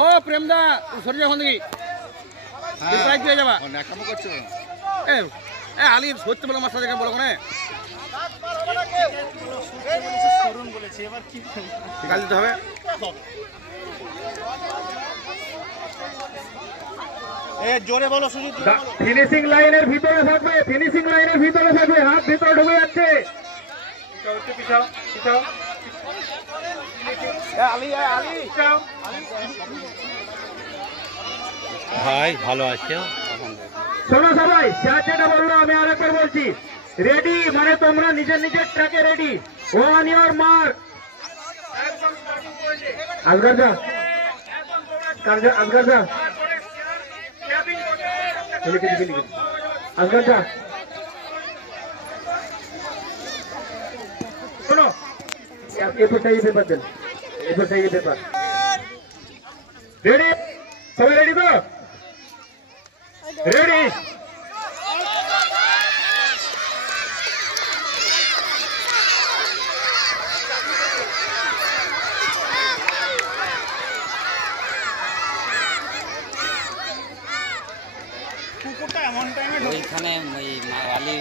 ও প্রেমদা সরে যখন দেখি প্রাইজ পেয়ে যাবা কাম করছো এ আলি সত্যি বলে মাস্টার দেখে বলো কোনে গাল দিতে হবে জোরে বলো সুজিত ফিনিশিং লাইনের ভিতরে থাকবে হাত ভিতরে ঢুকে যাচ্ছে ভাই ভালো আছে শোনো সবাই যেটা বললো আমি আরেকবার বলছি রেডি মানে তোমরা নিজের ট্র্যাকে ready one your mark Azgar যা আজগার যা শোনো এরপর चाहिए पेपर देन এরপর चाहिए पेपर রেডি সবাই রেডি তো রেডি ওইখানে ওই আলি